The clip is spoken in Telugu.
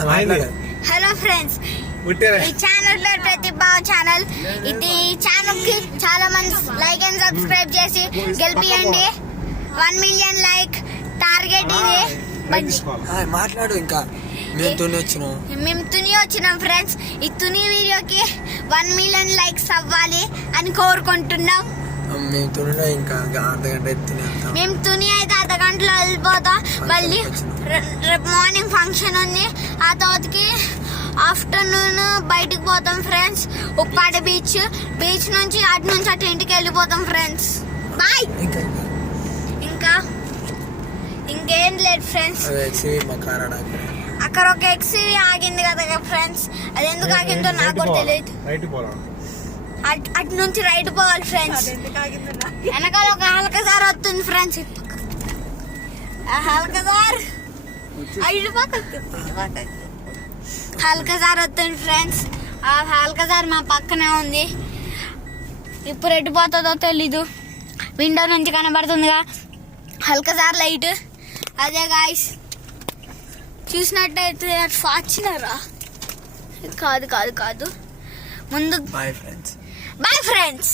హలో ఫ్రెండ్స్, ఈ ఛానల్ ప్రతిభా ఛానల్. ఇది ఛానల్ కి చాలా మంది లైక్ అండ్ సబ్స్క్రైబ్ చేసి గెలిపియండి. 1 మిలియన్ లైక్ టార్గెట్ ఇది. మాట్లాడు. ఇంకా మేము తుని వచ్చినాం ఫ్రెండ్స్. ఈ తుని వీడియోకి 1 మిలియన్ లైక్స్ అవ్వాలి అని కోరుకుంటున్నాం. మేము తుని ఇంకా అర్ధగంట తినేస్తాం. మేము తుని అయితే అర్ధగంటలో వెళ్ళిపోతాం. మళ్ళీ రేపు మార్నింగ్ ఫంక్షన్ ఉంది. ఆ తర్వాతకి ఆఫ్టర్నూన్ బయటకు పోతాం ఫ్రెండ్స్. ఉప్పాడ బీచ్ నుంచి అటు ఇంటికి వెళ్ళిపోతాం ఫ్రెండ్స్. బాయ్. ఇంకా ఇంకేం లేదు ఫ్రెండ్స్. అక్కడ ఒక ఎక్స్వీ ఆగింది కదా ఫ్రెండ్స్. అది ఎందుకు ఆగిందో నాకు కూడా తెలియదు. అటు నుంచి రైట్ పోవాలి ఫ్రెండ్స్. వెనకాల ఒక హల్కజార్ వస్తుంది ఫ్రెండ్స్. హల్కజార్ హల్కజార్ వస్తుంది ఫ్రెండ్స్. ఆ హల్కజార్ మా పక్కనే ఉంది. ఇప్పుడు ఎటు పోతుందో తెలీదు. విండో నుంచి కనబడుతుందిగా హల్కజార్ లైట్. అదే గాయ్స్, చూసినట్టయితే ఫార్చునరా? కాదు ముందు. Bye friends. Bye friends.